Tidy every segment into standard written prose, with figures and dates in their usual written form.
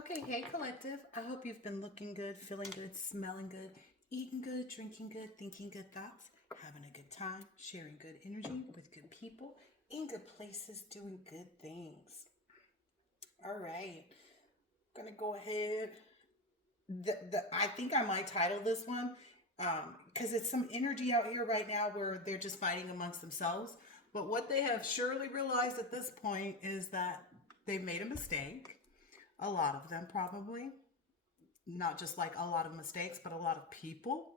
Okay, hey collective. I hope you've been looking good, feeling good, smelling good, eating good, drinking good, thinking good thoughts, having a good time, sharing good energy with good people, in good places, doing good things. All right, gonna go ahead. I think I might title this one because it's some energy out here right now where they're just fighting amongst themselves. But what they have surely realized at this point is that they've made a mistake. A lot of them probably, not just like a lot of mistakes, but a lot of people.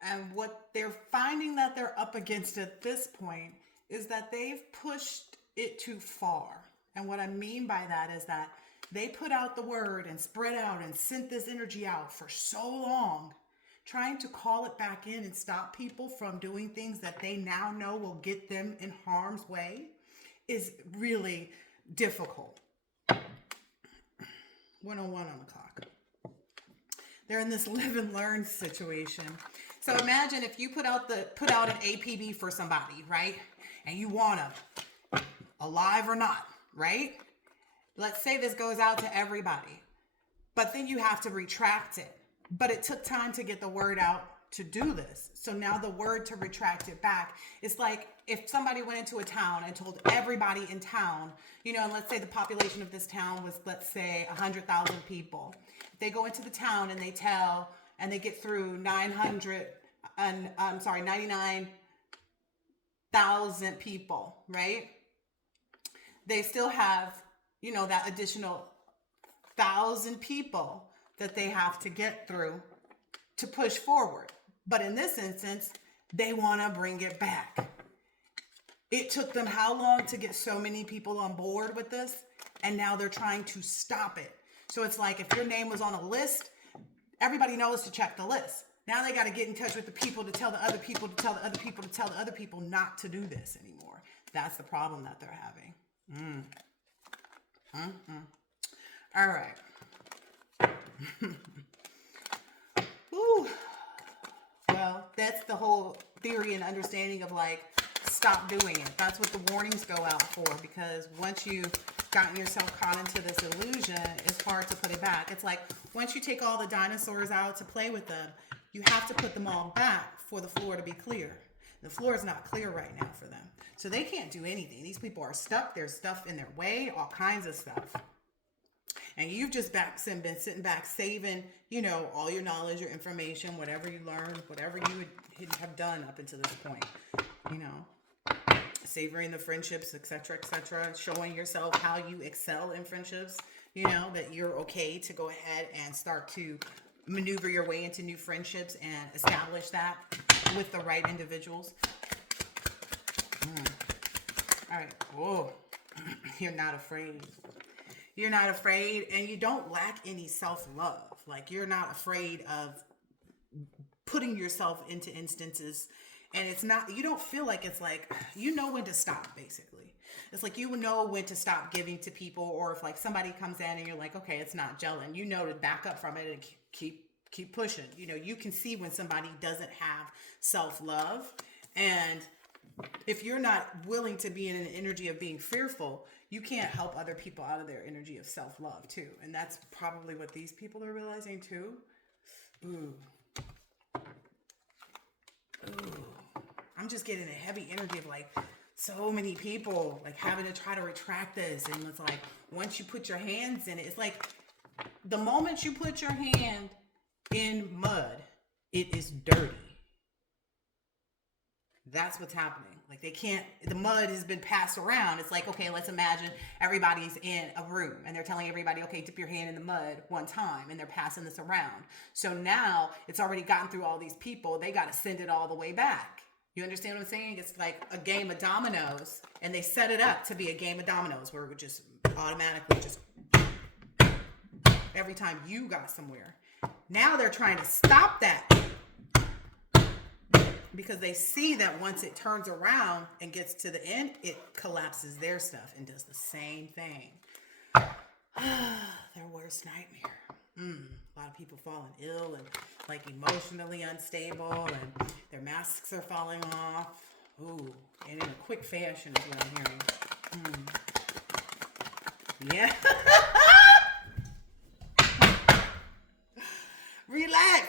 And what they're finding that they're up against at this point is that they've pushed it too far. And what I mean by that is that they put out the word and spread out and sent this energy out for so long, trying to call it back in and stop people from doing things that they now know will get them in harm's way is really difficult. 101 on the clock. They're in this live and learn situation. So imagine if you put out an APB for somebody, right? And you want them alive or not, right? Let's say this goes out to everybody, but then you have to retract it. But it took time to get the word out to do this. So now the word to retract it back, it's like if somebody went into a town and told everybody in town, and let's say the population of this town was, let's say, 100,000 people. They go into the town and they tell, and they get through 99,000 people, right? They still have, that additional 1,000 people that they have to get through to push forward. But in this instance, they want to bring it back. It took them how long to get so many people on board with this? And now they're trying to stop it. So it's like if your name was on a list, everybody knows to check the list. Now they got to get in touch with the people to tell the other people to tell the other people to tell the other people not to do this anymore. That's the problem that they're having. All right. Whew. Well, that's the whole theory and understanding of like, stop doing it. That's what the warnings go out for, because once you've gotten yourself caught into this illusion, it's hard to put it back. It's like once you take all the dinosaurs out to play with them, you have to put them all back for the floor to be clear. The floor is not clear right now for them. So they can't do anything. These people are stuck. There's stuff in their way, all kinds of stuff. And you've just been sitting back saving, all your knowledge, your information, whatever you learned, whatever you would have done up until this point, savoring the friendships, etc., showing yourself how you excel in friendships, that you're okay to go ahead and start to maneuver your way into new friendships and establish that with the right individuals. All right. Whoa. You're not afraid. You're not afraid, and you don't lack any self-love. Like, you're not afraid of putting yourself into instances, and you don't feel like it's like, when to stop, basically. It's like, when to stop giving to people, or if like somebody comes in and you're like, okay, it's not gelling, to back up from it and keep pushing. You can see when somebody doesn't have self-love, and if you're not willing to be in an energy of being fearful, you can't help other people out of their energy of self-love too. And that's probably what these people are realizing too. Ooh. I'm just getting a heavy energy of like so many people like having to try to retract this. And it's like, once you put your hands in it, it's like the moment you put your hand in mud, it is dirty. That's what's happening. Like the mud has been passed around. It's like, okay, let's imagine everybody's in a room and they're telling everybody, okay, dip your hand in the mud one time, and they're passing this around. So now it's already gotten through all these people. They got to send it all the way back. You understand what I'm saying? It's like a game of dominoes, and they set it up to be a game of dominoes where it would just automatically just every time you got somewhere. Now they're trying to stop that, because they see that once it turns around and gets to the end, it collapses their stuff and does the same thing. Their worst nightmare. A lot of people falling ill and like emotionally unstable, and their masks are falling off. Ooh, and in a quick fashion is what I'm hearing. Yeah.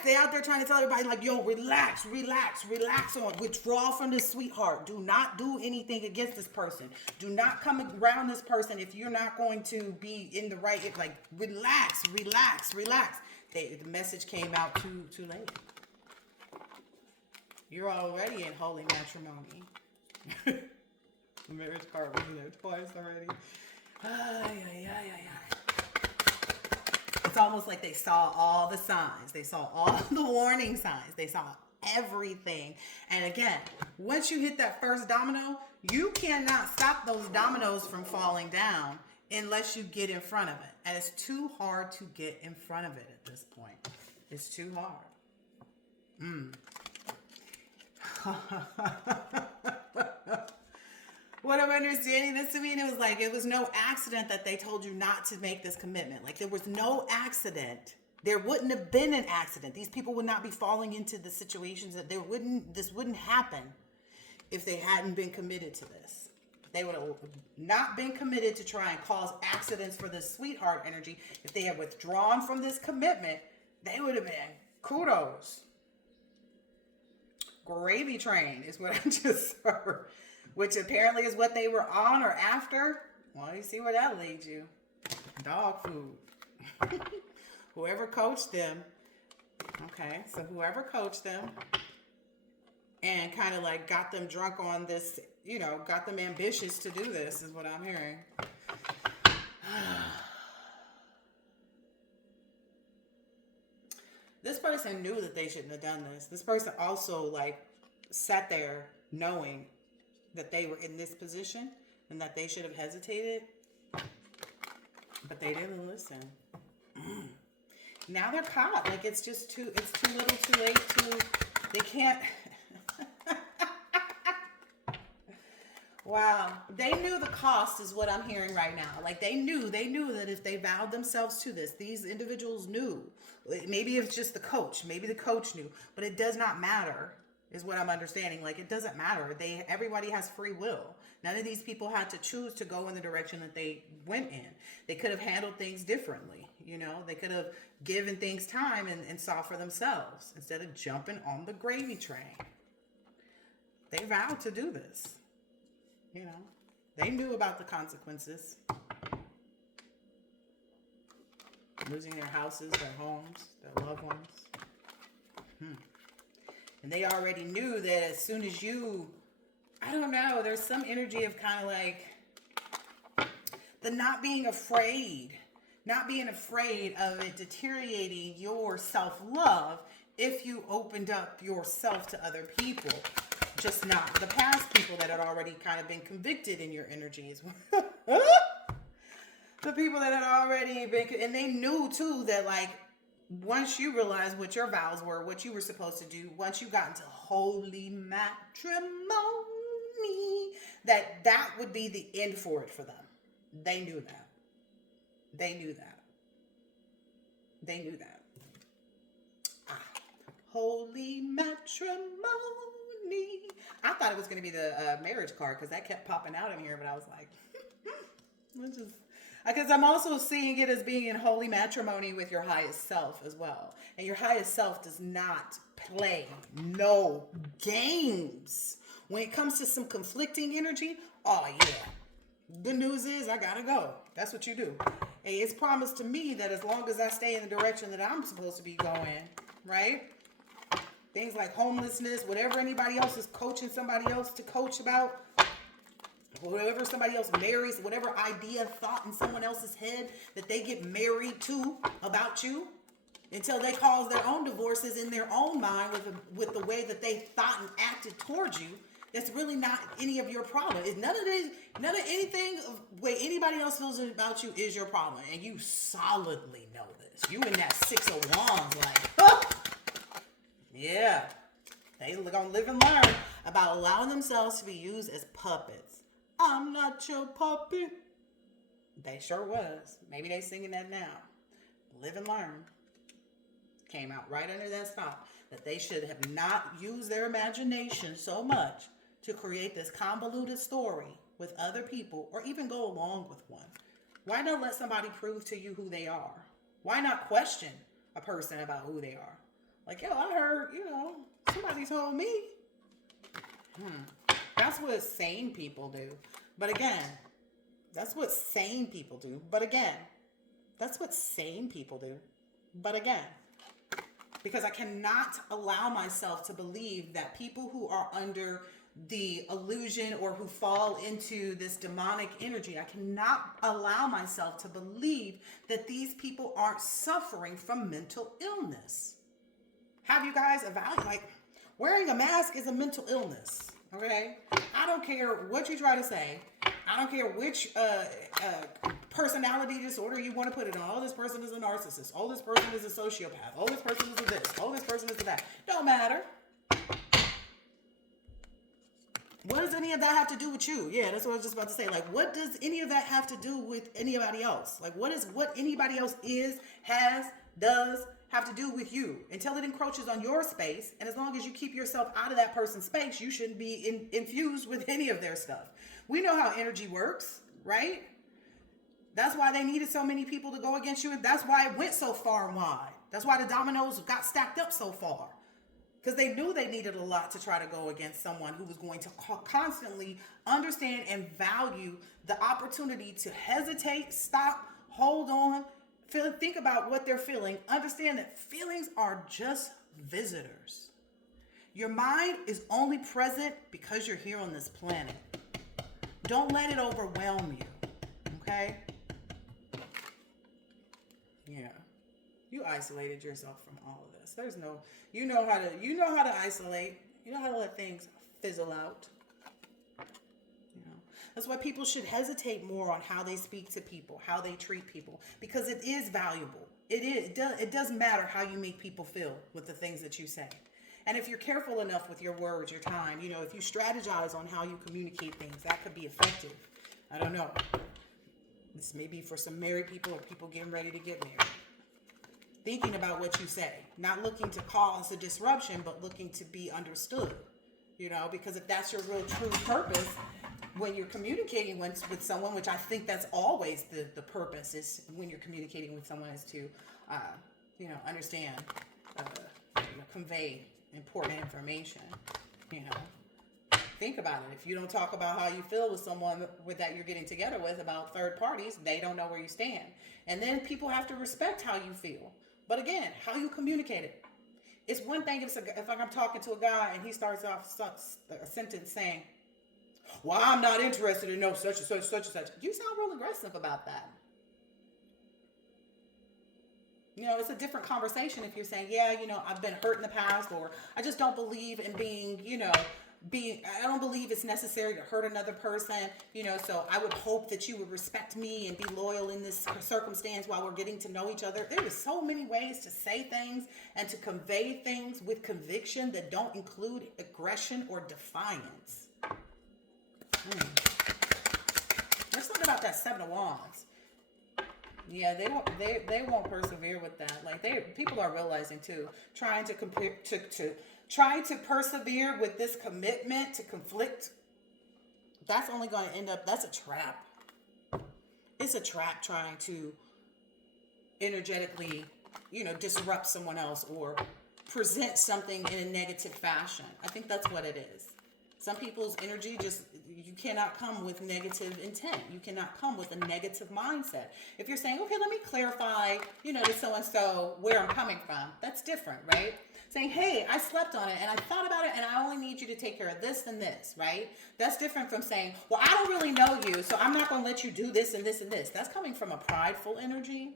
they out there trying to tell everybody like, yo, relax, relax, relax on. Withdraw from this sweetheart. Do not do anything against this person. Do not come around this person if you're not going to be in the right, like, relax, relax, relax. The message came out too late. You're already in holy matrimony. The marriage card was there twice already. It's almost like they saw all the signs. They saw all the warning signs. They saw everything. And again, once you hit that first domino, you cannot stop those dominoes from falling down unless you get in front of it. And it's too hard to get in front of it at this point. It's too hard. What I'm understanding this to mean, it was like, it was no accident that they told you not to make this commitment. Like, there was no accident. There wouldn't have been an accident. These people would not be falling into the situations that this wouldn't happen if they hadn't been committed to this. They would have not been committed to try and cause accidents for this sweetheart energy. If they had withdrawn from this commitment, they would have been kudos. Gravy train is what I just heard. Which apparently is what they were on or after. Well, you see where that leads you. Dog food. Whoever coached them. Okay, so whoever coached them and kind of like got them drunk on this, got them ambitious to do this is what I'm hearing. This person knew that they shouldn't have done this. This person also like sat there knowing that they were in this position and that they should have hesitated, but they didn't listen. Now they're caught. Like, it's too little too late they can't. Wow. They knew the cost is what I'm hearing right now. Like, they knew that if they vowed themselves to this, these individuals knew. Maybe it's just the coach. Maybe the coach knew, but it does not matter. Is what I'm understanding. Like, it doesn't matter. Everybody has free will. None of these people had to choose to go in the direction that they went in. They could have handled things differently. They could have given things time and saw for themselves instead of jumping on the gravy train. They vowed to do this. They knew about the consequences. Losing their houses, their homes, their loved ones. And they already knew that as soon as I don't know, there's some energy of kind of like the not being afraid of it deteriorating your self-love if you opened up yourself to other people. Just not the past people that had already kind of been convicted in your energies. The people that had already been, and they knew too that like, once you realize what your vows were, what you were supposed to do, once you got into holy matrimony, that would be the end for it for them. They knew that. They knew that. They knew that. Holy matrimony. I thought it was going to be the marriage card because that kept popping out in here, but I was like, let's just... Because I'm also seeing it as being in holy matrimony with your highest self as well. And your highest self does not play no games. When it comes to some conflicting energy, oh yeah. Good news is I gotta go. That's what you do. Hey, it's promised to me that as long as I stay in the direction that I'm supposed to be going, right? Things like homelessness, whatever anybody else is coaching somebody else to coach about, whatever somebody else marries, whatever idea, thought in someone else's head that they get married to about you, until they cause their own divorces in their own mind with the way that they thought and acted towards you. That's really not any of your problem. It's none of anything of way anybody else feels about you is your problem, and you solidly know this. You in that 6 of Wands, like, oh! Yeah, they gonna live and learn about allowing themselves to be used as puppets. I'm not your puppet. They sure was. Maybe they singing that now. Live and learn. Came out right under that stop. That they should have not used their imagination so much to create this convoluted story with other people or even go along with one. Why not let somebody prove to you who they are? Why not question a person about who they are? Like, yo, I heard, somebody told me. That's what sane people do. But again, that's what sane people do. But again, that's what sane people do. But again, because I cannot allow myself to believe that people who are under the illusion or who fall into this demonic energy, I cannot allow myself to believe that these people aren't suffering from mental illness. Have you guys evaluated, like, wearing a mask is a mental illness, okay? I don't care what you try to say. I don't care which personality disorder you want to put it on. Oh, this person is a narcissist. Oh, this person is a sociopath. Oh, this person is a this. Oh, this person is a that. Don't matter. What does any of that have to do with you? Yeah, that's what I was just about to say. Like, what does any of that have to do with anybody else? Like, what anybody else is, has, does have to do with you until it encroaches on your space. And as long as you keep yourself out of that person's space, you shouldn't be infused with any of their stuff. We know how energy works, right? That's why they needed so many people to go against you. And that's why it went so far and wide. That's why the dominoes got stacked up so far. Because they knew they needed a lot to try to go against someone who was going to constantly understand and value the opportunity to hesitate, stop, hold on, think about what they're feeling. Understand that feelings are just visitors. Your mind is only present because you're here on this planet. Don't let it overwhelm you, okay? Yeah. You isolated yourself from all of this. There's no, you know how to isolate. You know how to let things fizzle out. You know, that's why people should hesitate more on how they speak to people, how they treat people, because it is valuable. It does matter how you make people feel with the things that you say. And if you're careful enough with your words, your time, if you strategize on how you communicate things, that could be effective. I don't know. This may be for some married people or people getting ready to get married. Thinking about what you say, not looking to cause a disruption, but looking to be understood, because if that's your real true purpose, when you're communicating with someone, which I think that's always the purpose is when you're communicating with someone is to, understand, convey important information, Think about it. If you don't talk about how you feel with someone that you're getting together with about third parties, they don't know where you stand. And then people have to respect how you feel. But again, how you communicate it. It's one thing if I'm talking to a guy and he starts off a sentence saying, well, I'm not interested in no such and such, such and such. You sound real aggressive about that. It's a different conversation if you're saying, yeah, I've been hurt in the past, or I just don't believe in I don't believe it's necessary to hurt another person, so I would hope that you would respect me and be loyal in this circumstance while we're getting to know each other. There is so many ways to say things and to convey things with conviction that don't include aggression or defiance. There's something about that Seven of Wands. Yeah, they won't persevere with that. Like people are realizing too, trying to persevere with this commitment to conflict. That's only going to end up. That's a trap. It's a trap trying to energetically, disrupt someone else or present something in a negative fashion. I think that's what it is. Some people's energy you cannot come with negative intent. You cannot come with a negative mindset. If you're saying, okay, let me clarify, to so-and-so where I'm coming from, that's different, right? Saying, hey, I slept on it and I thought about it and I only need you to take care of this and this, right? That's different from saying, well, I don't really know you, so I'm not going to let you do this and this and this. That's coming from a prideful energy.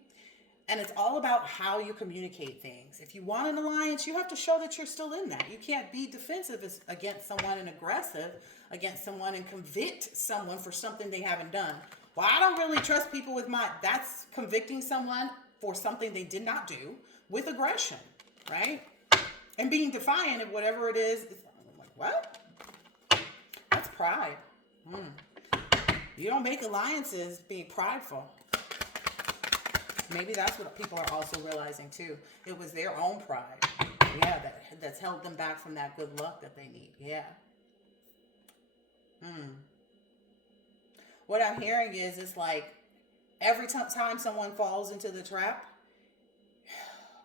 And it's all about how you communicate things. If you want an alliance, you have to show that you're still in that. You can't be defensive against someone and aggressive against someone and convict someone for something they haven't done. Well, I don't really trust people with that's convicting someone for something they did not do with aggression, right? And being defiant of whatever it is. I'm like, what? That's pride. You don't make alliances being prideful. Maybe that's what people are also realizing too. It was their own pride. Yeah, that's held them back from that good luck that they need. Yeah. What I'm hearing is it's like every time someone falls into the trap,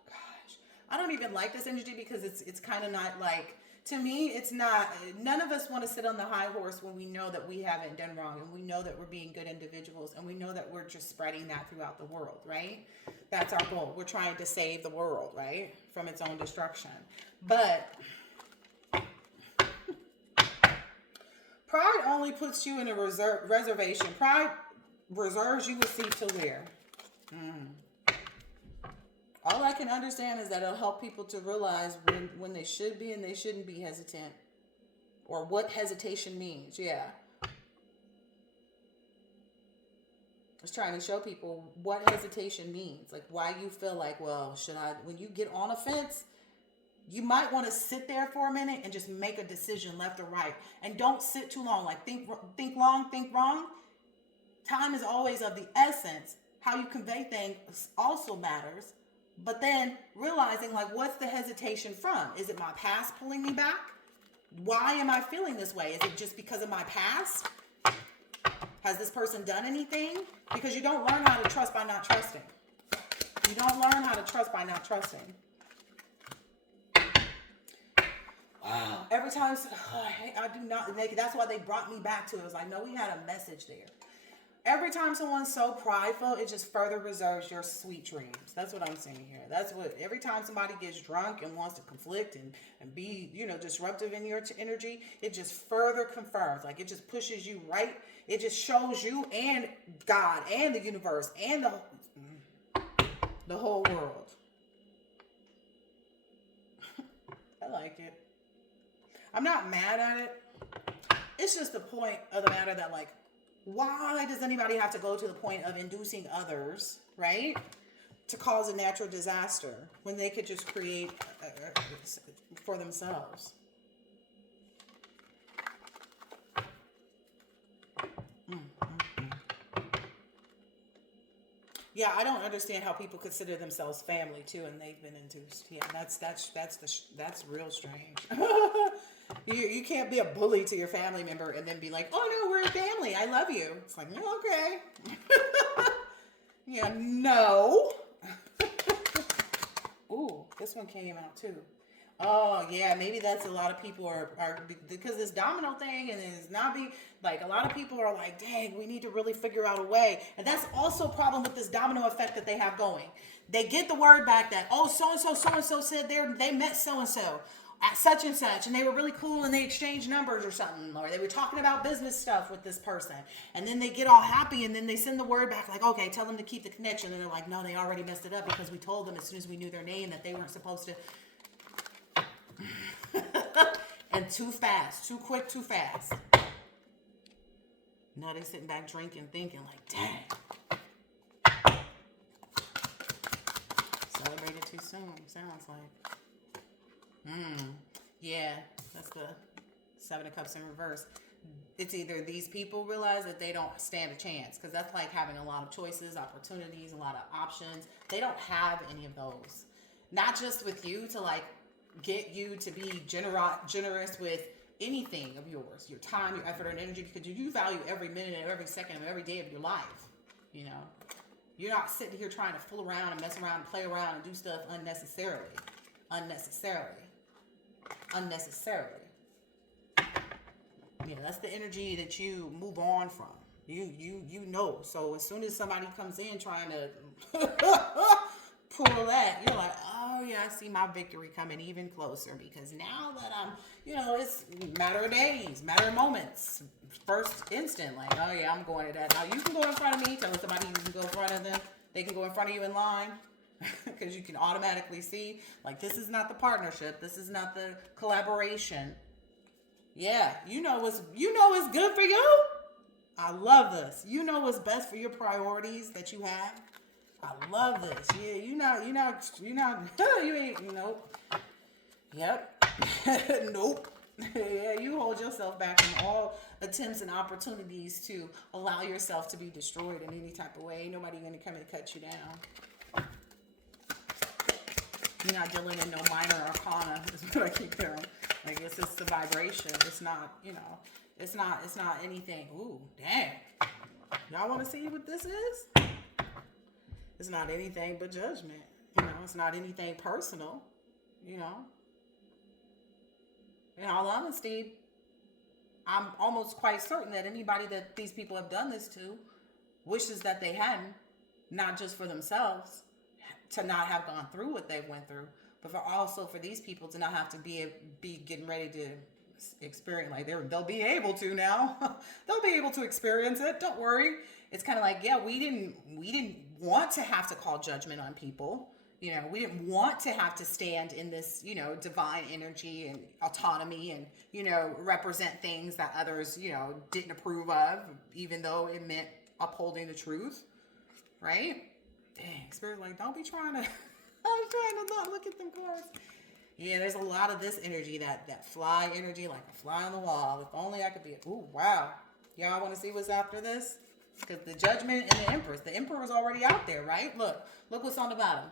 gosh, I don't even like this energy because it's kind of not like, to me, it's not, none of us want to sit on the high horse when we know that we haven't done wrong, and we know that we're being good individuals, and we know that we're just spreading that throughout the world, right? That's our goal. We're trying to save the world, right? From its own destruction. But pride only puts you in a reservation. Pride reserves you a seat to where? All I can understand is that it'll help people to realize when they should be and they shouldn't be hesitant. Or what hesitation means. Yeah. It's trying to show people what hesitation means. Like why you feel like, well, should I, when you get on a fence, you might want to sit there for a minute and just make a decision left or right. And don't sit too long. Like think long, think wrong. Time is always of the essence. How you convey things also matters. But then realizing, like, what's the hesitation from? Is it my past pulling me back? Why am I feeling this way? Is it just because of my past? Has this person done anything? Because you don't learn how to trust by not trusting. You don't learn how to trust by not trusting. Wow. Every time, I do not, that's why they brought me back to it. It was like, no, we had a message there. Every time someone's so prideful, it just further reserves your sweet dreams. That's what I'm saying here. That's what, every time somebody gets drunk and wants to conflict and be, disruptive in your energy, it just further confirms. Like, it just pushes you right. It just shows you and God and the universe and the whole world. I like it. I'm not mad at it. It's just the point of the matter that, like, why does anybody have to go to the point of inducing others, right, to cause a natural disaster when they could just create for themselves? Yeah, I don't understand how people consider themselves family too, and they've been induced. Yeah, that's real strange. You can't be a bully to your family member and then be like, oh no, we're a family, I love you. It's like, oh, okay. Yeah, no. Ooh, this one came out too. Oh yeah, maybe that's a lot of people are because this domino thing, and it's not be like, a lot of people are like, dang, we need to really figure out a way. And that's also a problem with this domino effect that they have going. They get the word back that, oh, so and so said they met so and so at such and such, and they were really cool, and they exchanged numbers or something, or they were talking about business stuff with this person, and then they get all happy, and then they send the word back like, okay, tell them to keep the connection, and they're like, no, they already messed it up because we told them as soon as we knew their name that they weren't supposed to. And too fast, too quick, too fast. Now they're sitting back drinking, thinking like, dang, celebrated too soon, sounds like. Yeah, that's the Seven of Cups in reverse. It's either these people realize that they don't stand a chance, because that's like having a lot of choices, opportunities, a lot of options. They don't have any of those. Not just with you to like get you to be generous with anything of yours, your time, your effort, and energy, because you value every minute and every second of every day of your life. You're not sitting here trying to fool around and mess around and play around and do stuff unnecessarily. Yeah, that's the energy that you move on from. You know. So as soon as somebody comes in trying to pull that, you're like, oh yeah, I see my victory coming even closer, because now that I'm, it's matter of days, matter of moments. First instant, like, oh yeah, I'm going to that. Now you can go in front of me, telling somebody you can go in front of them. They can go in front of you in line. Because you can automatically see, like, this is not the partnership. This is not the collaboration. Yeah, you know what's good for you. I love this. You know what's best for your priorities that you have. I love this. Yeah, you ain't, nope. Yep. Nope. Yeah, you hold yourself back from all attempts and opportunities to allow yourself to be destroyed in any type of way. Ain't nobody gonna come and cut you down. You're not dealing in no minor arcana, is what I keep hearing. Like, it's just the vibration. It's not, it's not anything. Ooh, damn. Y'all want to see what this is? It's not anything but judgment. It's not anything personal. You know, in all honesty, I'm almost quite certain that anybody that these people have done this to wishes that they hadn't, not just for themselves to not have gone through what they've went through, but for also for these people to not have to be getting ready to experience, like they'll be able to now. They'll be able to experience it. Don't worry. It's kind of like, yeah, we didn't want to have to call judgment on people. You know, we didn't want to have to stand in this, divine energy and autonomy and, represent things that others, didn't approve of, even though it meant upholding the truth, right? Dang, Spirit, like, don't be trying to, I'm trying to not look at them cards. Yeah, there's a lot of this energy, that fly energy, like a fly on the wall. If only I could be, ooh, wow. Y'all want to see what's after this? Because the Judgment and the Empress. The Emperor's already out there, right? Look what's on the bottom.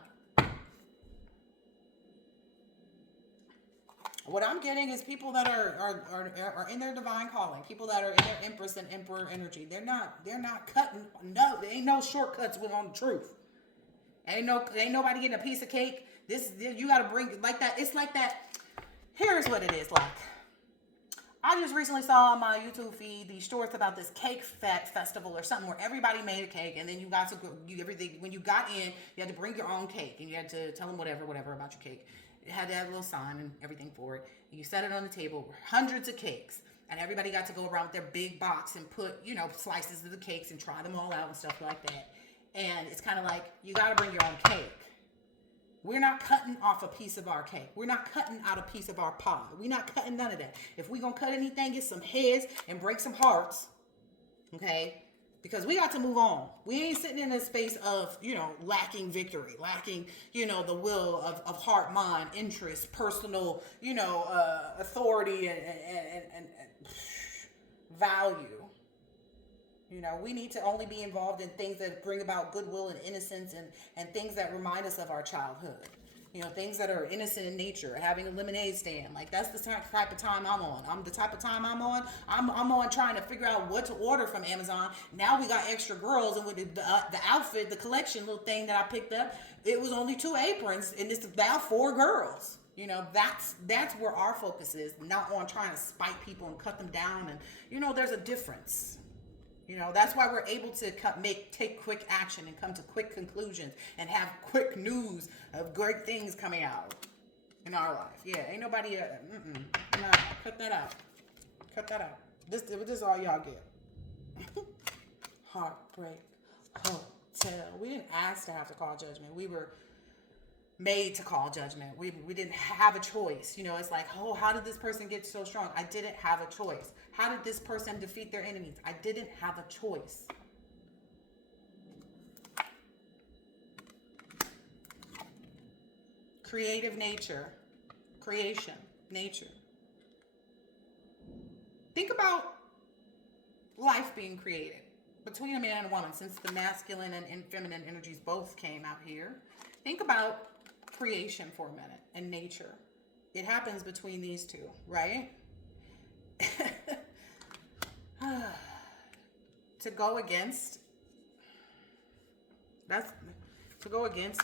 What I'm getting is people that are in their divine calling, people that are in their Empress and Emperor energy. They're not cutting. No, there ain't no shortcuts with on the truth. Ain't nobody getting a piece of cake. You got to bring like that. It's like that. Here's what it is like. I just recently saw on my YouTube feed these shorts about this cake festival or something where everybody made a cake, and then you got to go. Everything when you got in, you had to bring your own cake, and you had to tell them whatever about your cake. It had to have a little sign and everything for it. And you set it on the table, hundreds of cakes, and everybody got to go around with their big box and put slices of the cakes and try them all out and stuff like that. And it's kind of like you got to bring your own cake. We're not cutting off a piece of our cake. We're not cutting out a piece of our pie. We're not cutting none of that. If we're going to cut anything, get some heads and break some hearts. Okay? Because we got to move on. We ain't sitting in a space of, lacking victory, lacking, the will of heart, mind, interest, personal, authority and value. We need to only be involved in things that bring about goodwill and innocence and things that remind us of our childhood. Things that are innocent in nature, having a lemonade stand. Like, that's the type of time I'm on. I'm the type of time I'm on. I'm on trying to figure out what to order from Amazon. Now we got extra girls, and with the outfit, the collection little thing that I picked up, it was only 2 aprons, and it's about 4 girls. That's where our focus is, not on trying to spite people and cut them down. And, there's a difference. That's why we're able to take quick action and come to quick conclusions and have quick news of great things coming out in our life. Yeah, ain't nobody, nah, cut that out. Cut that out. This is all y'all get. Heartbreak Hotel. We didn't ask to have to call judgment. We were made to call judgment. We didn't have a choice. It's like, oh, how did this person get so strong? I didn't have a choice. How did this person defeat their enemies? I didn't have a choice. Creative nature. Creation. Nature. Think about life being created between a man and a woman, since the masculine and feminine energies both came out here. Think about creation for a minute and nature. It happens between these two, right? To go against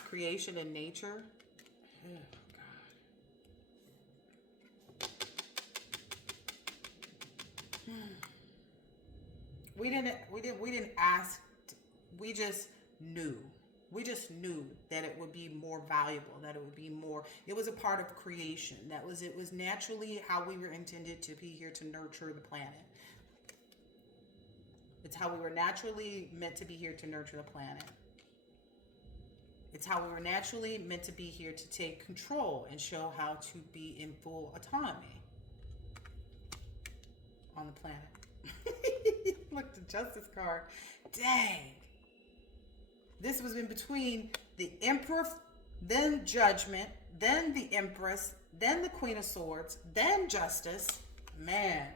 creation and nature. Oh, God. We didn't ask. We just knew. We just knew that it would be more valuable, that it would be more, it was a part of creation. It was naturally how we were intended to be here to nurture the planet. It's how we were naturally meant to be here to nurture the planet. It's how we were naturally meant to be here to take control and show how to be in full autonomy on the planet. Look, the Justice card. Dang. This was in between the Emperor, then Judgment, then the Empress, then the Queen of Swords, then Justice. Man,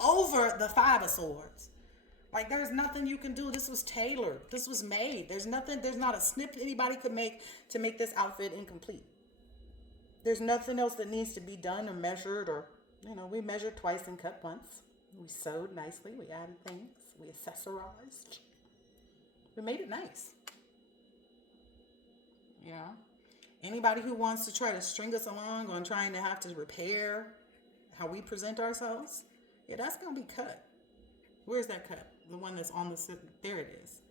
over the 5 of Swords. Like, there's nothing you can do. This was tailored. This was made. There's not a snip anybody could make to make this outfit incomplete. There's nothing else that needs to be done or measured or, we measured twice and cut once. We sewed nicely. We added things. We accessorized. We made it nice. Anybody who wants to try to string us along on trying to have to repair how we present ourselves, yeah, that's going to be cut. Where's that cut? The one that's on the, there it is.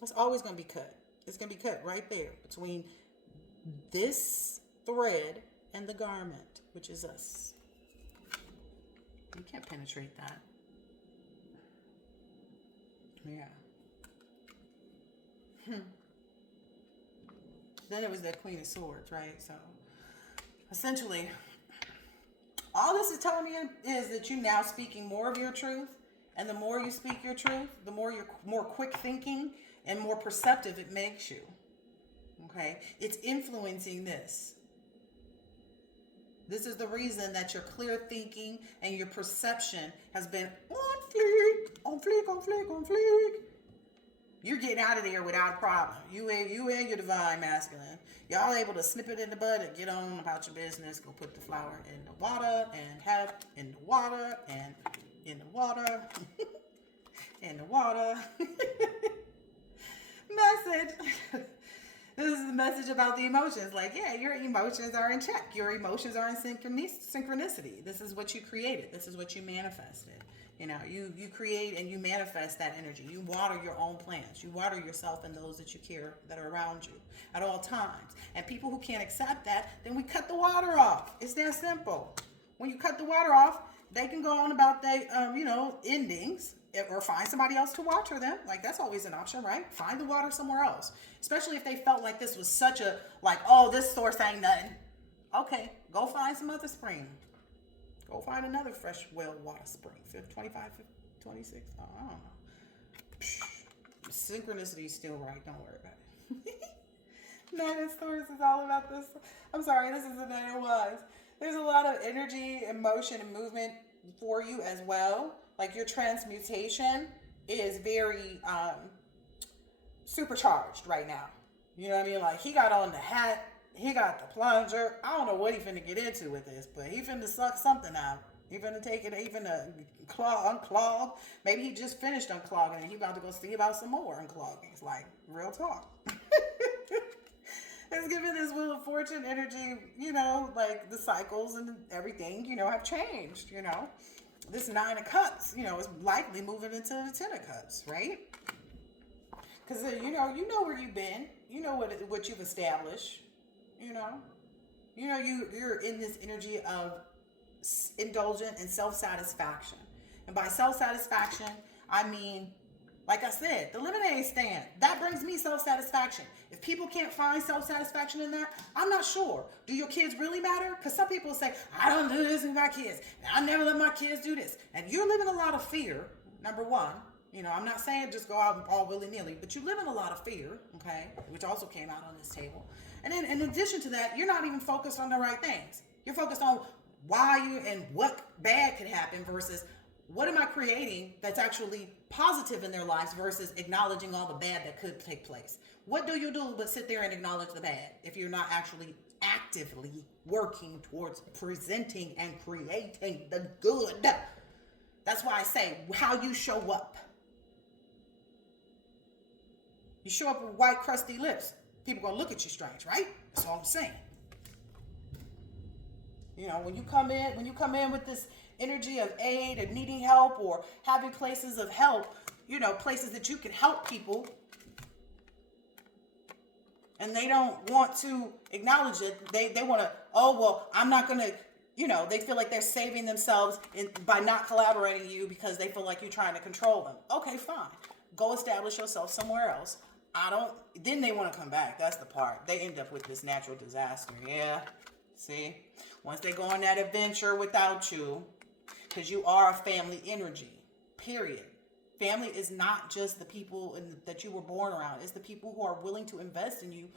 It's always going to be cut. It's going to be cut right there between this thread and the garment, which is us. You can't penetrate that. Yeah. Then it was that Queen of Swords, right? So essentially, all this is telling me is that you now speaking more of your truth. And the more you speak your truth, the more you're more quick thinking and more perceptive it makes you. Okay? It's influencing this. This is the reason that your clear thinking and your perception has been on fleek, on fleek, on fleek, on fleek. You're getting out of there without a problem. You and your divine masculine. Y'all able to snip it in the bud and get on about your business. Go put the flower in the water and have in the water and in the water. In the water. Message. This is a message about the emotions. Like, yeah, your emotions are in check. Your emotions are in synchronicity. This is what you created. This is what you manifested. You know, you create and you manifest that energy. You water your own plants. You water yourself and those that you care that are around you at all times. And people who can't accept that, then we cut the water off. It's that simple. When you cut the water off, they can go on about their, endings or find somebody else to water them. Like, that's always an option, right? Find the water somewhere else. Especially if they felt like this was such a, like, oh, this source ain't nothing. Okay, go find some other spring. Go find another fresh well water spring. 25, 26, I don't know. Synchronicity is still right. Don't worry about it. Nine of Swords is all about this. I'm sorry, this is the Nine of Wands. There's a lot of energy, emotion, and movement for you as well. Like, your transmutation is very supercharged right now. You know what I mean? Like, he got on the hat. He got the plunger. I don't know what he finna get into with this, but he finna suck something out. He finna take it, he finna unclog. Maybe he just finished unclogging and he about to go see about some more unclogging. It's like, real talk. It's giving this Wheel of Fortune energy, like the cycles and everything, have changed, This Nine of Cups, is likely moving into the Ten of Cups, right? Because, you know where you've been. You know what you've established. You're in this energy of indulgent and self-satisfaction. And by self-satisfaction, I mean, like I said, the lemonade stand, that brings me self-satisfaction. If people can't find self-satisfaction in that, I'm not sure. Do your kids really matter? Because some people say, I don't do this with my kids. I never let my kids do this. And you're living a lot of fear, number one. I'm not saying just go out all willy-nilly, but you live in a lot of fear, okay, which also came out on this table. And then in addition to that, you're not even focused on the right things. You're focused on why you and what bad could happen versus what am I creating that's actually positive in their lives versus acknowledging all the bad that could take place. What do you do but sit there and acknowledge the bad if you're not actually actively working towards presenting and creating the good? That's why I say how you show up. You show up with white crusty lips, people gonna look at you strange, right? That's all I'm saying. When you come in with this energy of aid and needing help or having places of help, places that you can help people, and they don't want to acknowledge it. They want to, I'm not going to, they feel like they're saving themselves by not collaborating with you because they feel like you're trying to control them. Okay, fine. Go establish yourself somewhere else. Then they want to come back. That's the part. They end up with this natural disaster. Yeah. See? Once they go on that adventure without you, because you are a family energy, period. Family is not just the people that you were born around. It's the people who are willing to invest in you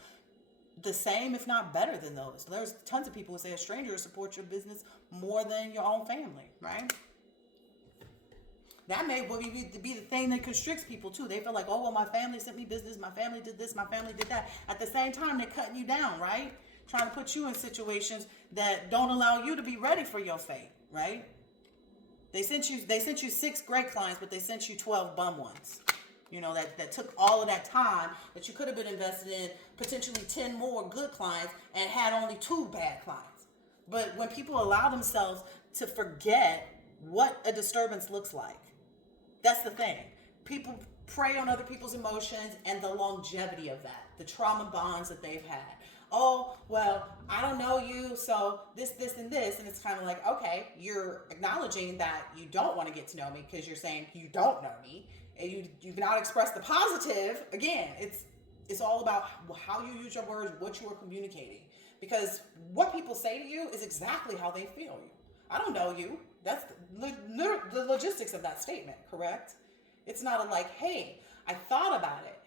the same, if not better than those. There's tons of people who say a stranger support your business more than your own family, right? That may be the thing that constricts people too. They feel like, my family sent me business, my family did this, my family did that. At the same time, they're cutting you down, right? Trying to put you in situations that don't allow you to be ready for your fate, right? They sent you 6 great clients, but they sent you 12 bum ones. You know, that took all of that time that you could have been invested in potentially 10 more good clients and had only 2 bad clients. But when people allow themselves to forget what a disturbance looks like, that's the thing. People prey on other people's emotions and the longevity of that, the trauma bonds that they've had. Oh, well, I don't know you, so this, and this. And it's kind of like, okay, you're acknowledging that you don't want to get to know me because you're saying you don't know me. And you've not expressed the positive. Again, it's all about how you use your words, what you are communicating. Because what people say to you is exactly how they feel you. I don't know you. That's the logistics of that statement, correct? It's not a like, hey, I thought about it.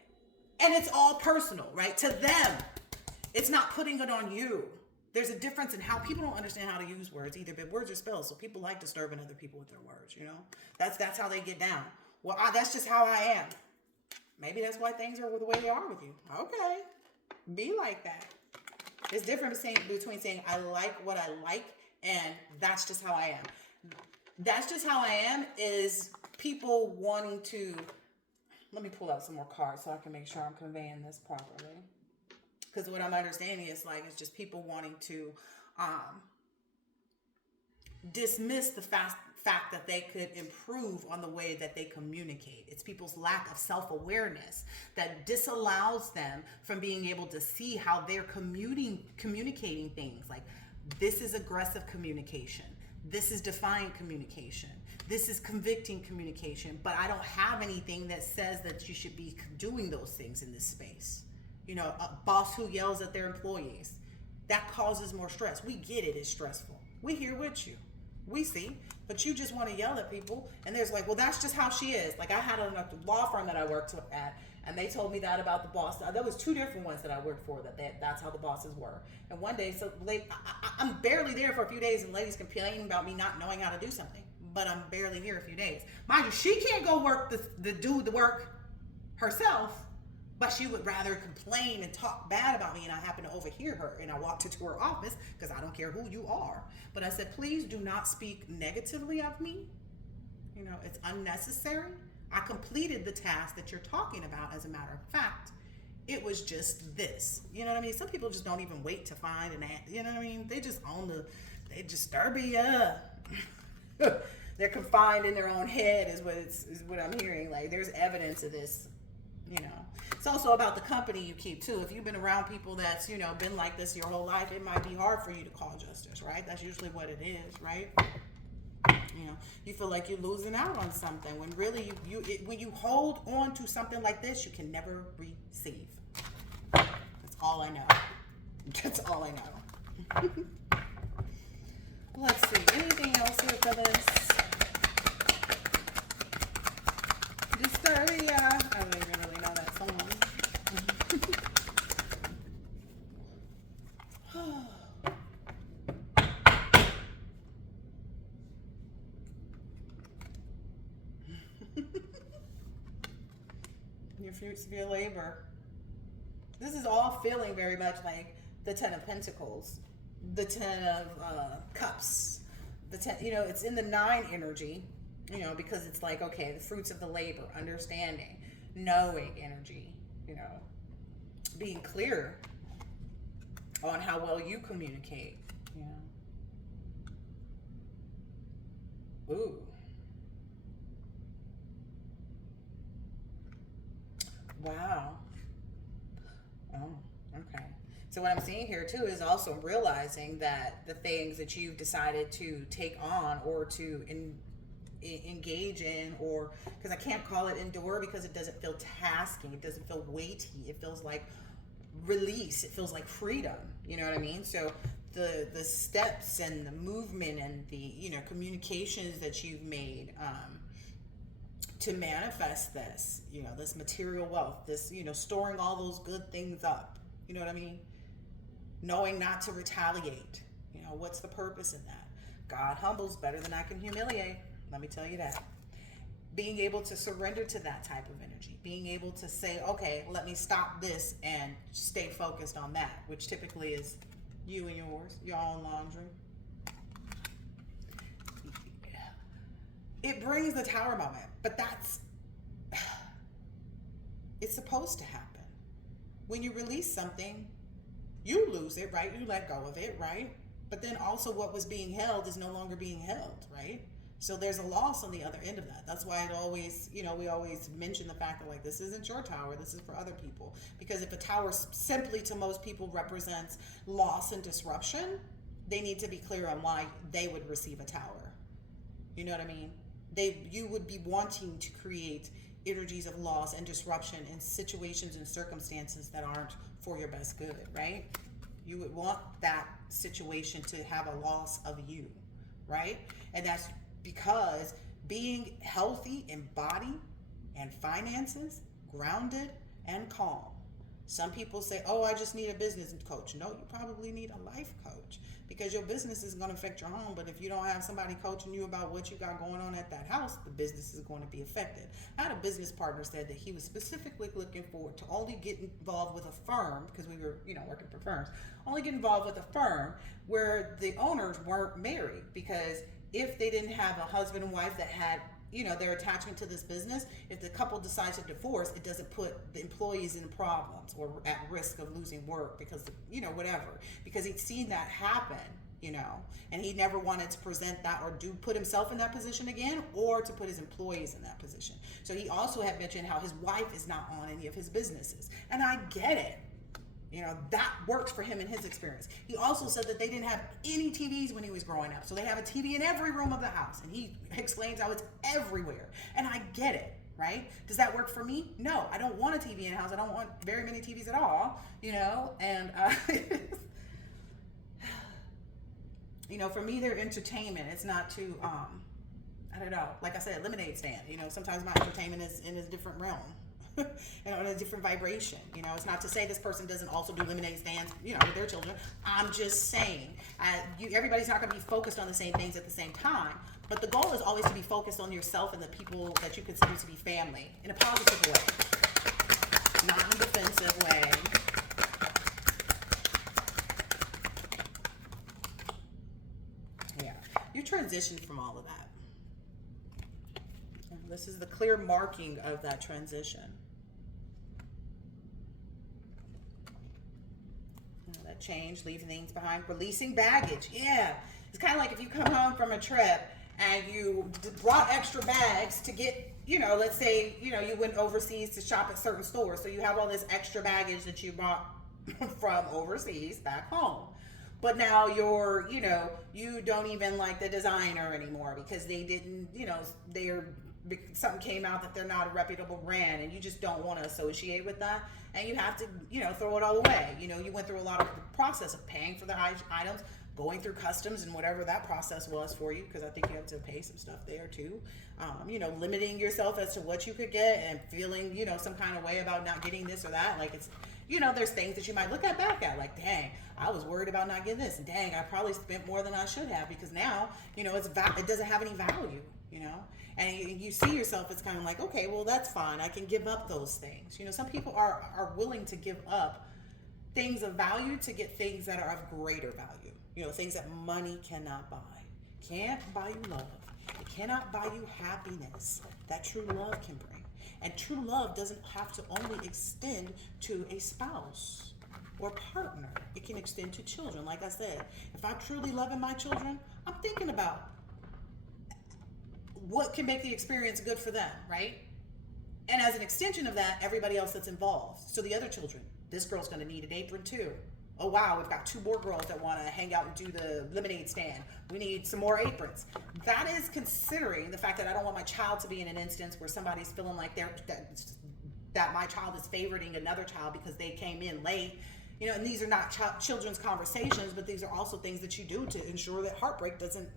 And it's all personal, right? To them, it's not putting it on you. There's a difference in how people don't understand how to use words either, but words are spells, so people like disturbing other people with their words, you know? That's how they get down. Well, that's just how I am. Maybe that's why things are the way they are with you. Okay, be like that. It's different between saying I like what I like and that's just how I am. That's just how I am is people wanting to, let me pull out some more cards so I can make sure I'm conveying this properly. Because what I'm understanding is like, it's just people wanting to dismiss the fact that they could improve on the way that they communicate. It's people's lack of self-awareness that disallows them from being able to see how they're communicating things. Like, this is aggressive communication. This is defiant communication. This is convicting communication. But I don't have anything that says that you should be doing those things in this space. You know, a boss who yells at their employees, that causes more stress. We get it, it's stressful. We here with you. We see, but you just want to yell at people. And there's like, well, that's just how she is. Like I had a law firm that I worked at, and they told me that about the boss. There was 2 different ones that I worked for that's how the bosses were. And one day, so I'm barely there for a few days, and ladies complaining about me not knowing how to do something. But I'm barely here a few days. Mind you, she can't go do the work herself. But she would rather complain and talk bad about me, and I happened to overhear her, and I walked into her office because I don't care who you are. But I said, please do not speak negatively of me. You know, it's unnecessary. I completed the task that you're talking about. As a matter of fact, it was just this. You know what I mean? Some people just don't even wait to find an answer. You know what I mean? They just they disturb you. They're confined in their own head is what I'm hearing. Like there's evidence of this, you know. It's also about the company you keep too. If you've been around people that's, you know, been like this your whole life, it might be hard for you to call justice, right? That's usually what it is, right? You know, you feel like you're losing out on something when really when you hold on to something like this, you can never receive. That's all I know. That's all I know. Let's see. Anything else here for this? Disturbia. I don't even really know that song. Your fruits of your labor. This is all feeling very much like the Ten of Pentacles, the Ten of Cups, the Ten. You know, it's in the 9 energy. You know, because it's like, okay, the fruits of the labor, understanding, knowing energy. You know, being clear on how well you communicate. You know. Ooh. Wow. Oh, okay. So what I'm seeing here too is also realizing that the things that you've decided to take on or to engage in, or because I can't call it endure because it doesn't feel tasking, it doesn't feel weighty, it feels like release, it feels like freedom. You know what I mean? So the steps and the movement and the, you know, communications that you've made to manifest this, you know, this material wealth, this, you know, storing all those good things up, you know what I mean? Knowing not to retaliate, you know, what's the purpose in that? God humbles better than I can humiliate. Let me tell you that. Being able to surrender to that type of energy, being able to say, okay, let me stop this and stay focused on that, which typically is you and yours, your own laundry. It brings the Tower moment, but that's It's supposed to happen. When you release something, you lose it, right? You let go of it, right? But then also what was being held is no longer being held, right? So there's a loss on the other end of that. That's why it always, we always mention the fact that like, this isn't your tower, this is for other people. Because if a tower simply to most people represents loss and disruption, they need to be clear on why they would receive a tower. You know what I mean? You would be wanting to create energies of loss and disruption in situations and circumstances that aren't for your best good, right? You would want that situation to have a loss of you, right? And that's because being healthy in body and finances, grounded and calm. Some people say, oh, I just need a business coach. No, you probably need a life coach, because your business is going to affect your home. But if you don't have somebody coaching you about what you got going on at that house, the business is going to be affected. I had a business partner said that he was specifically looking forward to only get involved with a firm, because we were, working for firms, only get involved with a firm where the owners weren't married, because if they didn't have a husband and wife that had their attachment to this business, if the couple decides to divorce, it doesn't put the employees in problems or at risk of losing work because, whatever. Because he'd seen that happen, and he never wanted to present that or put himself in that position again, or to put his employees in that position. So he also had mentioned how his wife is not on any of his businesses. And I get it. That worked for him in his experience. He also said that they didn't have any TVs when he was growing up. So they have a TV in every room of the house. And he explains how it's everywhere. And I get it, right? Does that work for me? No, I don't want a TV in the house. I don't want very many TVs at all, and, for me, they're entertainment. It's not too, I don't know, like I said, lemonade stand. Sometimes my entertainment is in a different realm. On a different vibration. It's not to say this person doesn't also do lemonade stands, with their children. I'm just saying, everybody's not going to be focused on the same things at the same time. But the goal is always to be focused on yourself and the people that you consider to be family in a positive way, not in a defensive way. Yeah, you transitioned from all of that. This is the clear marking of that transition. That change, leaving things behind, releasing baggage. Yeah, it's kind of like if you come home from a trip and you brought extra bags to get, let's say, you went overseas to shop at certain stores. So you have all this extra baggage that you brought from overseas back home. But now you don't even like the designer anymore because they didn't, something came out that they're not a reputable brand, and you just don't want to associate with that, and you have to throw it all away. You went through a lot of the process of paying for the items, going through customs and whatever that process was for you, because I think you have to pay some stuff there too. Limiting yourself as to what you could get and feeling some kind of way about not getting this or that. Like it's there's things that you might look back at like, dang, I was worried about not getting this, and dang, I probably spent more than I should have, because now it doesn't have any value. And you see yourself, it's kind of like, okay, well, that's fine. I can give up those things. Some people are willing to give up things of value to get things that are of greater value. Things that money cannot buy. Can't buy you love. It cannot buy you happiness that true love can bring. And true love doesn't have to only extend to a spouse or partner. It can extend to children. Like I said, if I'm truly loving my children, I'm thinking about what can make the experience good for them, right? And as an extension of that, everybody else that's involved. So the other children, this girl's going to need an apron too. Oh wow, we've got 2 more girls that want to hang out and do the lemonade stand. We need some more aprons. That is considering the fact that I don't want my child to be in an instance where somebody's feeling like that my child is favoriting another child because they came in late. And these are not children's conversations, but these are also things that you do to ensure that heartbreak doesn't,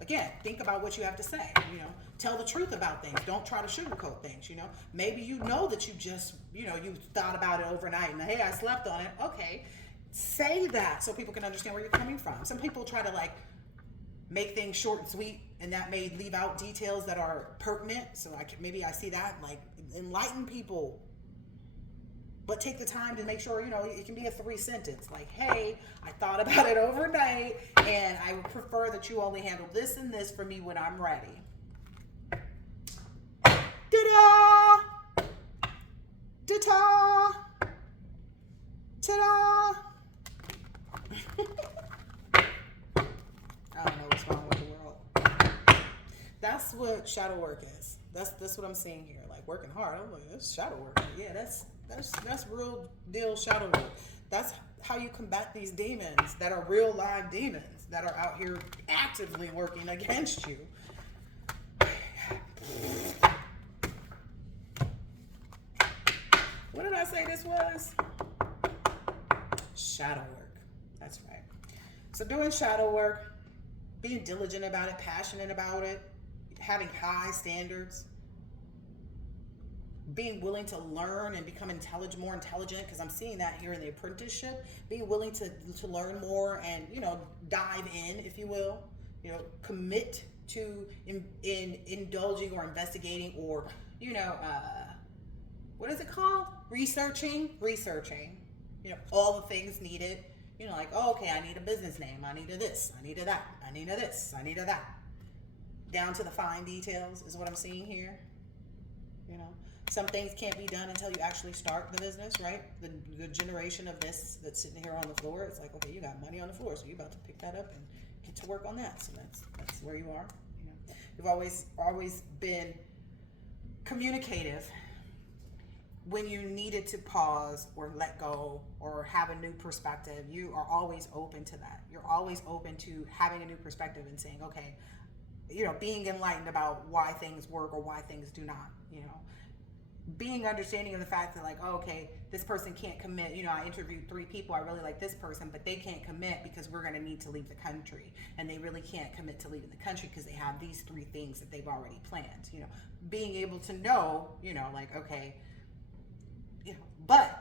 again, think about what you have to say, tell the truth about things. Don't try to sugarcoat things, maybe that you just, you thought about it overnight and hey, I slept on it. Okay, say that so people can understand where you're coming from. Some people try to make things short and sweet, and that may leave out details that are pertinent. So maybe I see that, enlighten people. But take the time to make sure, it can be a 3-sentence. Like, hey, I thought about it overnight, and I would prefer that you only handle this and this for me when I'm ready. Ta-da! Detached. Ta-da! I don't know what's wrong with the world. That's what shadow work is. That's what I'm seeing here. Like working hard. I'm like, that's shadow work. Yeah, that's real deal shadow work. That's how you combat these demons that are real live demons that are out here actively working against you. What did I say this was? Shadow work. That's right. So doing shadow work, being diligent about it, passionate about it, having high standards, being willing to learn and become more intelligent, because I'm seeing that here in the apprenticeship, being willing to learn more and, dive in, if you will, commit to indulging or investigating or, what is it called? Researching, all the things needed. Like, oh, okay, I need a business name. I need a this. I need a that. I need a this. I need a that. Down to the fine details is what I'm seeing here. Some things can't be done until you actually start the business, right? The generation of this that's sitting here on the floor, it's like, okay, you got money on the floor, so you're about to pick that up and get to work on that. So that's where you are. You've always been communicative when you needed to pause or let go or have a new perspective. You are always open to that. You're always open to having a new perspective and saying, okay, being enlightened about why things work or why things do not, being understanding of the fact that, like, oh, okay, this person can't commit. I interviewed 3 people. I really like this person, but they can't commit because we're going to need to leave the country, and they really can't commit to leaving the country because they have these 3 things that they've already planned. Being able to know, like, okay, but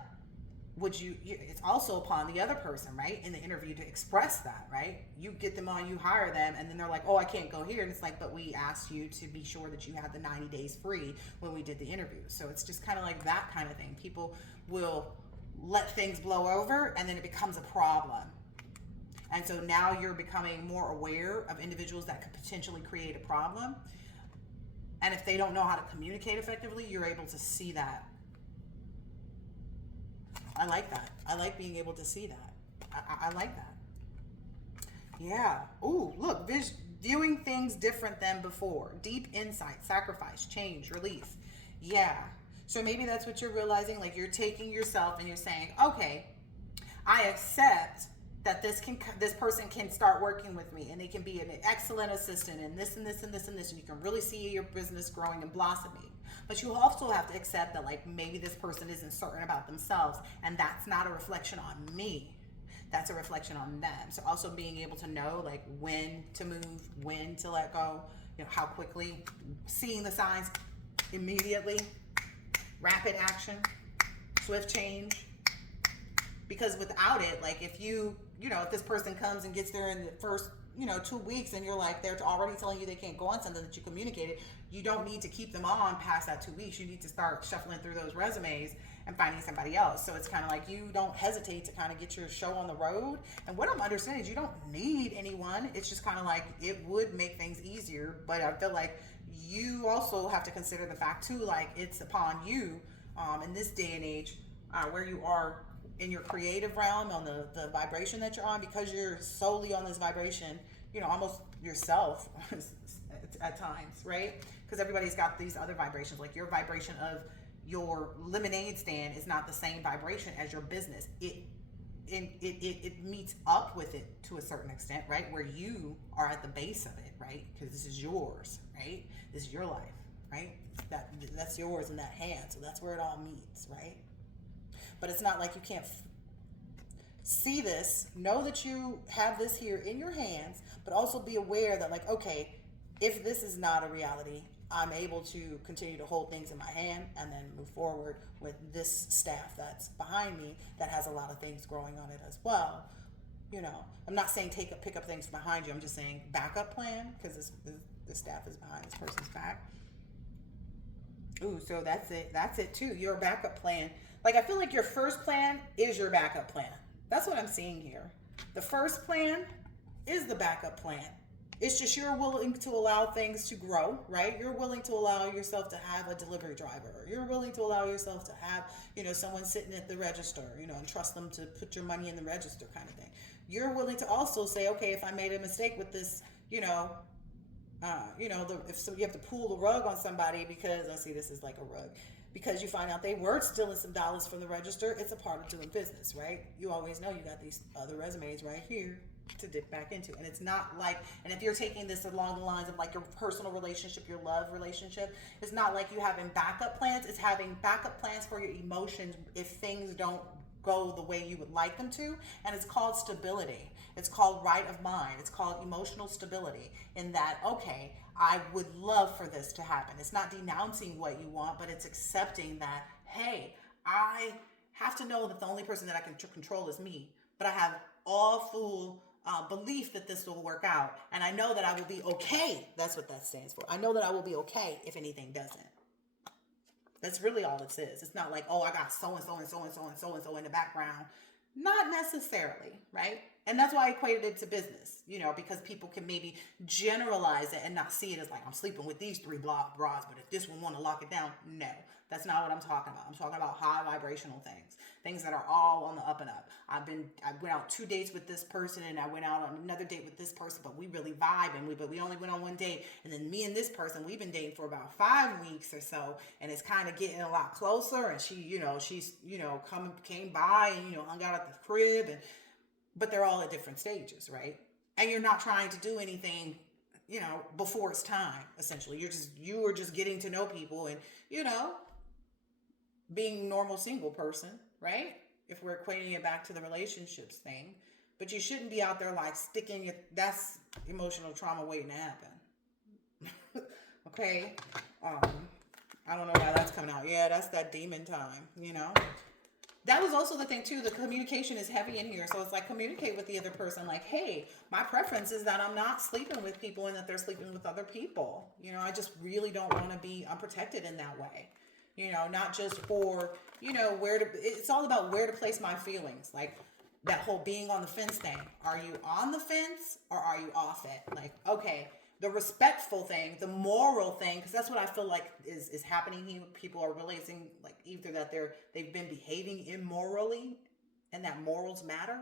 would you, it's also upon the other person, right, in the interview to express that, right? You get them on, you hire them, and then they're like, oh, I can't go here. And it's like, but we asked you to be sure that you had the 90 days free when we did the interview. So it's just kind of like that kind of thing. People will let things blow over, and then it becomes a problem. And so now you're becoming more aware of individuals that could potentially create a problem. And if they don't know how to communicate effectively, you're able to see that. I like that. I like being able to see that. I like that. Yeah. Ooh, look, viewing things different than before. Deep insight, sacrifice, change, release. Yeah. So maybe that's what you're realizing. Like, you're taking yourself and you're saying, okay, I accept that this person can start working with me, and they can be an excellent assistant, and this and this and this and this, and you can really see your business growing and blossoming. But you also have to accept that, like, maybe this person isn't certain about themselves, and that's not a reflection on me. That's a reflection on them. So also being able to know, like, when to move, when to let go, how quickly, seeing the signs immediately, rapid action, swift change. Because without it, like, if if this person comes and gets there in the first 2 weeks, and you're like, they're already telling you they can't go on something that you communicated, you don't need to keep them on past that 2 weeks. You need to start shuffling through those resumes and finding somebody else. So it's kind of like, you don't hesitate to kind of get your show on the road. And what I'm understanding is you don't need anyone. It's just kind of like, it would make things easier. But I feel like you also have to consider the fact too, like, it's upon you in this day and age where you are in your creative realm, on the vibration that you're on, because you're solely on this vibration, almost yourself at times, right? Because everybody's got these other vibrations. Like, your vibration of your lemonade stand is not the same vibration as your business. It meets up with it to a certain extent, right? Where you are at the base of it, right? Because this is yours, right? This is your life, right? That's yours in that hand. So that's where it all meets, right? But it's not like you can't see this, know that you have this here in your hands, but also be aware that, like, okay, if this is not a reality, I'm able to continue to hold things in my hand and then move forward with this staff that's behind me that has a lot of things growing on it as well. I'm not saying pick up things behind you. I'm just saying backup plan, because this staff is behind this person's back. Ooh, so that's it. That's it too. Your backup plan. Like, I feel like your first plan is your backup plan. That's what I'm seeing here. The first plan is the backup plan. It's just you're willing to allow things to grow, right? You're willing to allow yourself to have a delivery driver. You're willing to allow yourself to have, someone sitting at the register, and trust them to put your money in the register kind of thing. You're willing to also say, okay, if I made a mistake with this, if so, you have to pull the rug on somebody because I see this is like a rug because you find out they were stealing some dollars from the register. It's a part of doing business, right? You always know you got these other resumes right here to dip back into, and it's not like, and if you're taking this along the lines of like your personal relationship, your love relationship, it's not like you having backup plans. It's having backup plans for your emotions if things don't go the way you would like them to. And it's called stability. It's called right of mind. It's called emotional stability, in that, okay, I would love for this to happen. It's not denouncing what you want, but it's accepting that, hey, I have to know that the only person that I can control is me, but I have all full belief that this will work out, and I know that I will be okay. That's what that stands for. I know that I will be okay if anything doesn't. That's really all it is. It's not like, oh, I got so and so and so and so and so and so in the background. Not necessarily, right? And that's why I equated it to business, because people can maybe generalize it and not see it as like, I'm sleeping with these three bras, but if this one want to lock it down, no, that's not what I'm talking about. I'm talking about high vibrational things that are all on the up and up. I went out 2 dates with this person, and I went out on another date with this person, but we really vibe, but we only went on one date. And then me and this person, we've been dating for about 5 weeks or so, and it's kind of getting a lot closer. And she's came by and hung out at the crib, but they're all at different stages, right? And you're not trying to do anything, before it's time. Essentially, you are just getting to know people, and being a normal single person, right? If we're equating it back to the relationships thing. But you shouldn't be out there like sticking it. That's emotional trauma waiting to happen. Okay. I don't know why that's coming out. Yeah, that's that demon time, That was also the thing too. The communication is heavy in here. So it's like, communicate with the other person. Like, hey, my preference is that I'm not sleeping with people and that they're sleeping with other people. I just really don't want to be unprotected in that way. Not just for, it's all about where to place my feelings. Like that whole being on the fence thing. Are you on the fence or are you off it? Like, okay, the respectful thing, the moral thing, because that's what I feel like is happening here. People are realizing like either that they've been behaving immorally and that morals matter.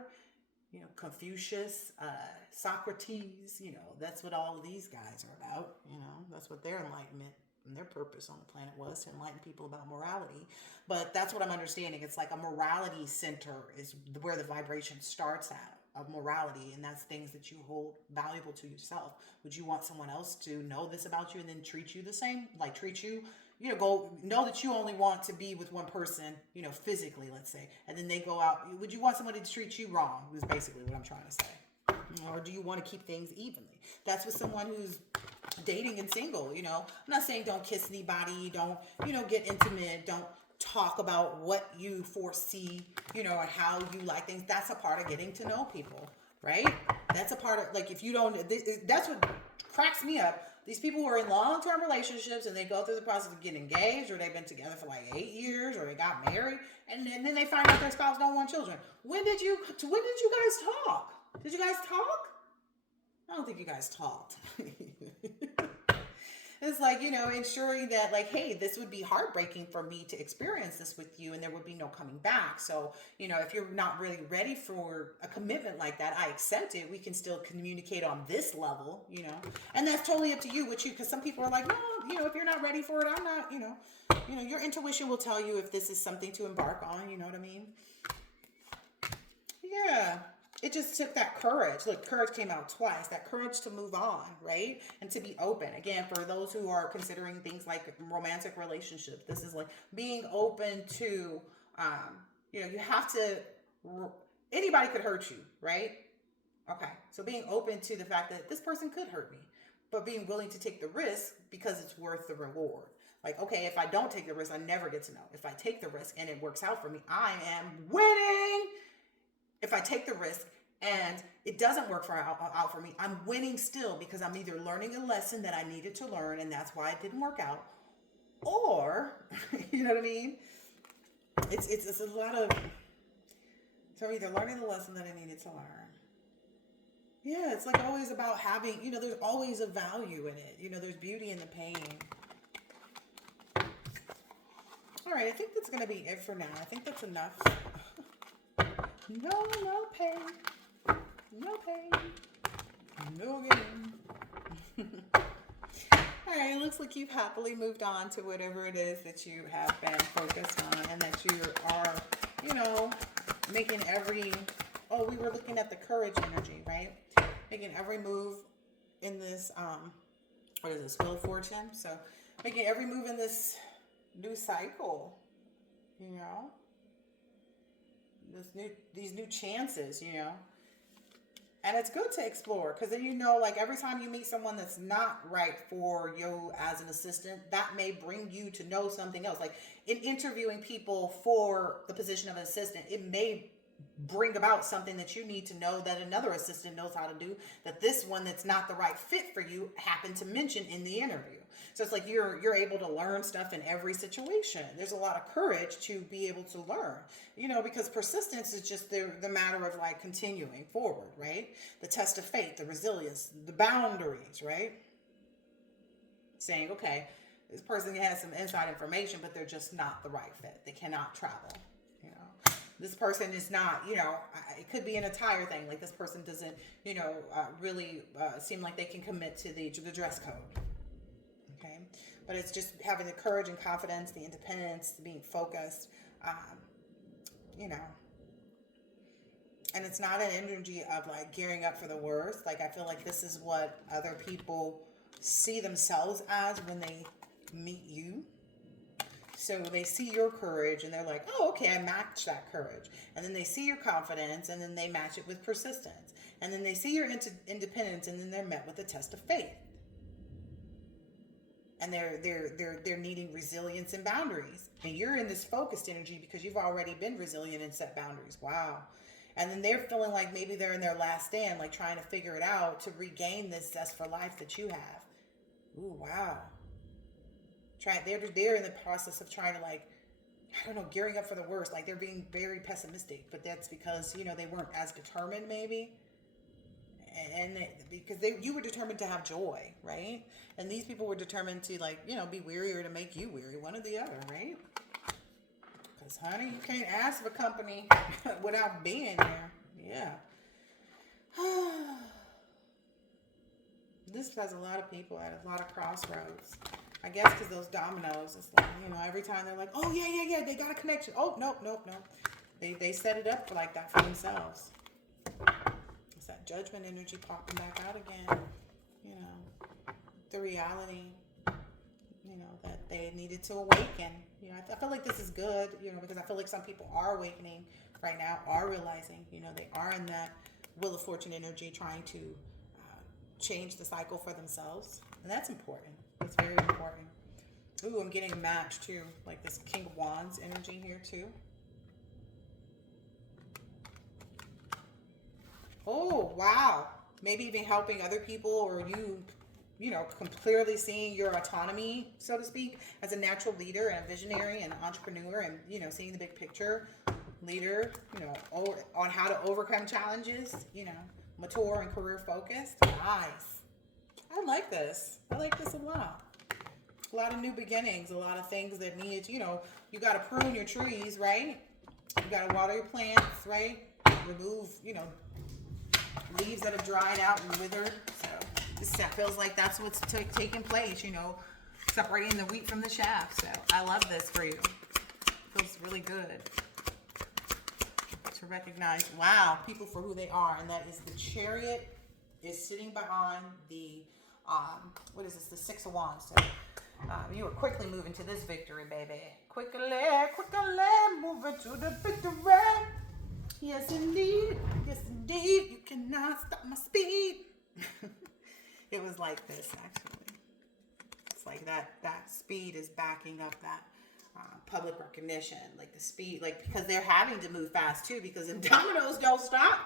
Confucius, Socrates, that's what all of these guys are about. That's what their enlightenment and their purpose on the planet was, to enlighten people about morality. But that's what I'm understanding. It's like a morality center is where the vibration starts at, of morality, and that's things that you hold valuable to yourself. Would you want someone else to know this about you and then treat you the same? Like treat you, go know that you only want to be with one person, physically, let's say, and then they go out. Would you want somebody to treat you wrong? Is basically what I'm trying to say. Or do you want to keep things evenly? That's with someone who's dating and single. I'm not saying don't kiss anybody, don't, get intimate, don't talk about what you foresee, and how you like things. That's a part of getting to know people, right? That's a part of, like, if you don't, that's what cracks me up. These people who are in long-term relationships and they go through the process of getting engaged, or they've been together for like 8 years, or they got married, and then they find out their spouse don't want children. When did you guys talk? Did you guys talk? I don't think you guys talked. It's like, ensuring that like, hey, this would be heartbreaking for me to experience this with you, and there would be no coming back. So, if you're not really ready for a commitment like that, I accept it. We can still communicate on this level, and that's totally up to you, because some people are like, no, if you're not ready for it, I'm not, your intuition will tell you if this is something to embark on, you know what I mean? Yeah. It just took that courage. Look, courage came out twice. That courage to move on, right? And to be open. Again, for those who are considering things like romantic relationships, this is like being open to, you have to, anybody could hurt you, right? Okay. So being open to the fact that this person could hurt me, but being willing to take the risk because it's worth the reward. Like, okay, if I don't take the risk, I never get to know. If I take the risk and it works out for me, I am winning. If I take the risk and it doesn't work out for me, I'm winning still, because I'm either learning a lesson that I needed to learn and that's why it didn't work out, or, you know what I mean? It's a lot of, so I'm either learning the lesson that I needed to learn, Yeah, it's like always about having, there's always a value in it. There's beauty in the pain. All right, I think that's going to be it for now. I think that's enough. No pain. No pain. No gain. All right, it looks like you've happily moved on to whatever it is that you have been focused on, and that you are, making every, oh, we were looking at the courage energy, right? Making every move in this, what is this, Wheel of Fortune? So making every move in this new cycle, you know, these new chances, and it's good to explore, because then like every time you meet someone that's not right for you as an assistant, that may bring you to know something else. Like in interviewing people for the position of an assistant, it may bring about something that you need to know that another assistant knows how to do, that this one that's not the right fit for you happened to mention in the interview. So it's like you're able to learn stuff in every situation. There's a lot of courage to be able to learn, because persistence is just the matter of like continuing forward, right? The test of faith, the resilience, the boundaries, right? Saying, okay, this person has some inside information, but they're just not the right fit. They cannot travel, this person is not, it could be an entire thing. Like this person doesn't, really seem like they can commit to the dress code. Okay. But it's just having the courage and confidence, the independence, being focused, you know, and it's not an energy of like gearing up for the worst. Like I feel like this is what other people see themselves as when they meet you. So they see your courage and they're like, oh, okay, I match that courage. And then they see your confidence and then they match it with persistence. And then they see your independence and then they're met with a test of faith. And they're needing resilience and boundaries. And you're in this focused energy because you've already been resilient and set boundaries. Wow. And then they're feeling like maybe they're in their last stand, like trying to figure it out to regain this zest for life that you have. Ooh, wow. They're in the process of trying to like, I don't know, gearing up for the worst. Like they're being very pessimistic, but that's because, they weren't as determined maybe. And because you were determined to have joy, right? And these people were determined to like, be weary or to make you weary, one or the other, right? Because honey, you can't ask for company without being there. Yeah. This has a lot of people at a lot of crossroads. I guess because those dominoes, it's like, every time they're like, oh, yeah, they got a connection. Oh, nope. They set it up for like that for themselves. It's that judgment energy popping back out again. The reality, that they needed to awaken. I feel like this is good, because I feel like some people are awakening right now, are realizing, they are in that Wheel of Fortune energy trying to change the cycle for themselves. And that's important. It's very important. Ooh, I'm getting a match too. Like this King of Wands energy here too. Oh, wow. Maybe even helping other people, or clearly seeing your autonomy, so to speak, as a natural leader and a visionary and entrepreneur, and, seeing the big picture leader, on how to overcome challenges, mature and career focused. Nice. I like this. I like this a lot. A lot of new beginnings, a lot of things that need, you got to prune your trees, right? You got to water your plants, right? Remove, leaves that have dried out and withered. So this feels like that's what's taking place, separating the wheat from the chaff. So I love this for you. Feels really good to recognize, wow, people for who they are. And that is the Chariot is sitting behind the, what is this? The Six of Wands. So you are quickly moving to this victory, baby. Quickly, moving to the victory. Yes, indeed. Yes, indeed. You cannot stop my speed. It was like this, actually. It's like that speed is backing up that public recognition. Like the speed, like, because they're having to move fast, too, because the dominoes don't stop.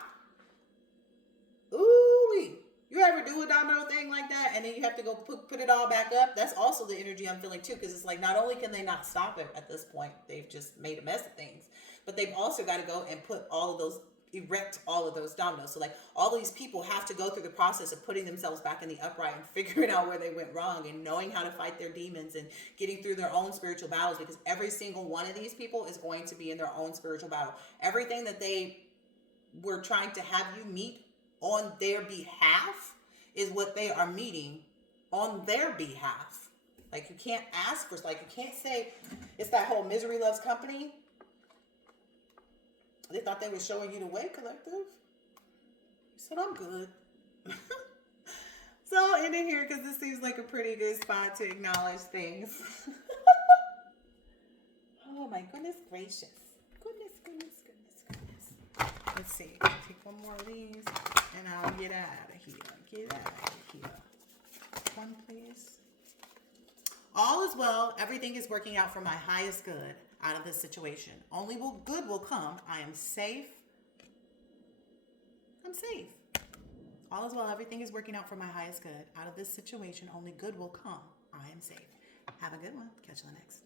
Ooh-wee. You ever do a domino thing like that, and then you have to go put it all back up? That's also the energy I'm feeling, too, because it's like not only can they not stop it at this point, they've just made a mess of things, but they've also got to go and put all of those erect all of those dominoes. So like all these people have to go through the process of putting themselves back in the upright and figuring out where they went wrong and knowing how to fight their demons and getting through their own spiritual battles, because every single one of these people is going to be in their own spiritual battle. Everything that they were trying to have you meet on their behalf is what they are meeting on their behalf. Like you can't ask for, like you can't say, it's that whole misery loves company. They thought they were showing you the way, collective. You said, I'm good. So I'll end it here because this seems like a pretty good spot to acknowledge things. Oh my goodness gracious. Goodness. Let's see. Take one more of these and I'll get out of here. One, please. All is well. Everything is working out for my highest good out of this situation. Only good will come. I am safe. I'm safe. All is well. Everything is working out for my highest good. Out of this situation, only good will come. I am safe. Have a good one. Catch you on the next.